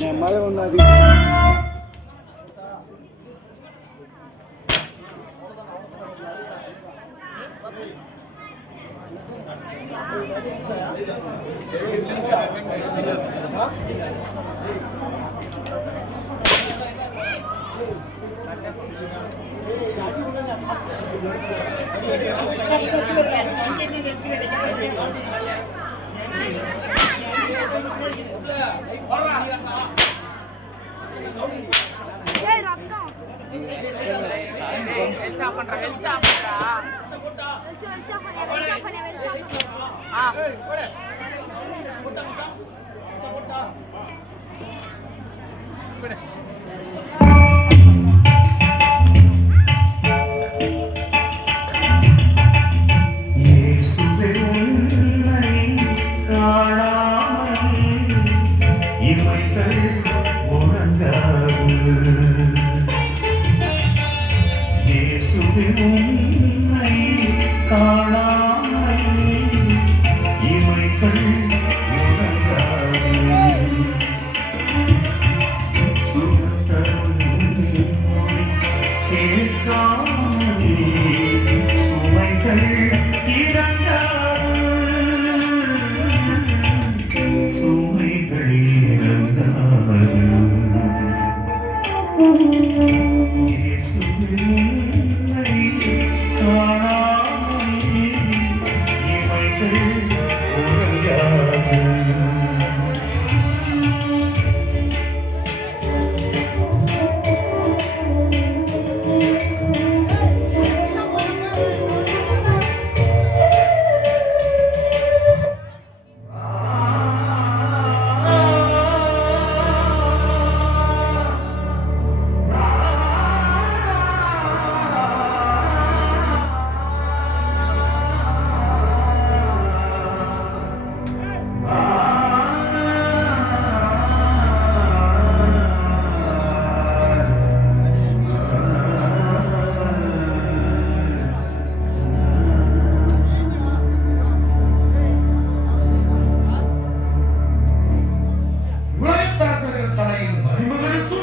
నెమ్మది ఉన్నది Thank you. ரத்தம் வெளிச்சம் வெளிச்சம் பண்ணு வெளிச்சம் பண்ணு. வெளிச்சம் பண்ணு இயேசுவே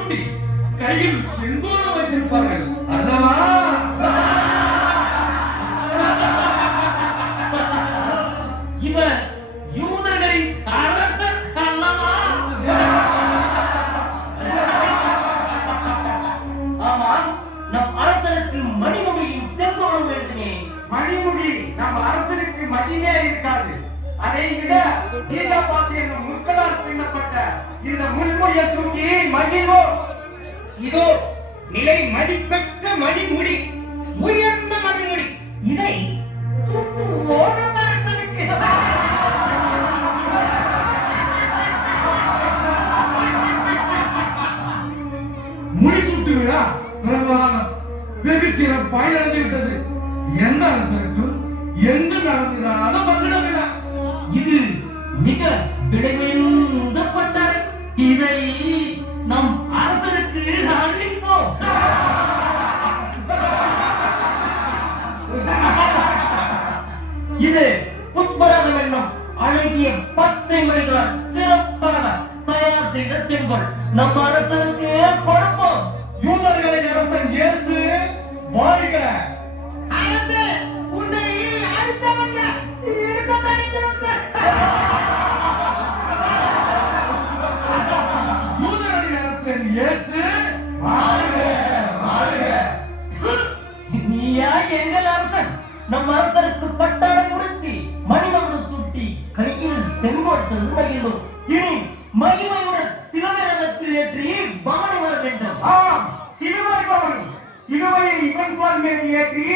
மணிமகள் கையில் செந்தூரம் வைத்திருப்பார்கள். அல்லவா? இவர் யூதர்களின் அரசர் அல்லவா? ஆமாம் நம் அரசருக்கு மணிமுடியின் செந்தோரம் வேண்டுமே மணிமுடி நம்ம அரசனுக்கு மதியே இருக்காது. அதை விட கீதாபாசி என்னும் முற்களால் பின்னப்பட்ட இந்த முன்மொழியை சூட்டி மகிழ்வோம். இதோ நிலை மதிப்பெற்ற மணிமுடி உயர்ந்த மணிமுடி. இதை ஓடும் அரசனுக்கு விழா வெகு சிறப்பாய் நடந்து விட்டது எந்த அரசருக்கும் எந்த நடந்திடாத மங்கள விழா இது மிக விளைவெந்த பட்டார் இதை நம் அரசனுக்கு அளிப்போம். இது புஷ்பராகம் என்னும் அழகிய பச்சை மணிகளால் சிறப்பாக தயார் செய்த செம்பல். நம் அரசனுக்கு கொடுப்போம். யூதர்களின் அரசன் இயேசு வாழ்க. நீயா எங்கள் அரசன் நம் அரசருக்கு பட்டாடை உடுத்தி மணிமகுடம் சூட்டி கையில் செங்கோட்டு மகிழ்ந்தோம் இனி மகிமையுடன் சிவபெருமத்தில் ஏற்றி பவனி வர வேண்டும். ஆம் சிலுவை பவனி சிலுவையை இவன் போல் மேல் ஏற்றி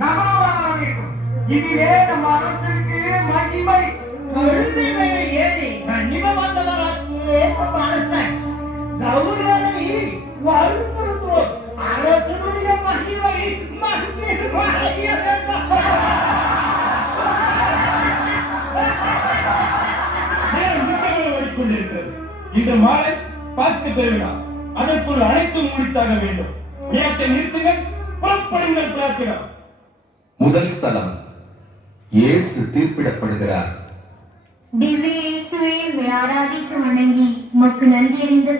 வர வேண்டும் இதிலே நம் அரசருக்கு மகிமை மாலை பார்த்து பெறுவிழா அதற்குள் அனைத்தும் முடித்தாக வேண்டும். நேரத்தை நிறுத்துங்கள் புறப்படுங்கள் பிரார்த்தினம் முதல் ஸ்தலம் இயேசு தீர்ப்பிடப்படுகிறார். திவ்ய இயேசுவை ஆராதித்து வணங்கி உமக்கு நன்றி அறிந்த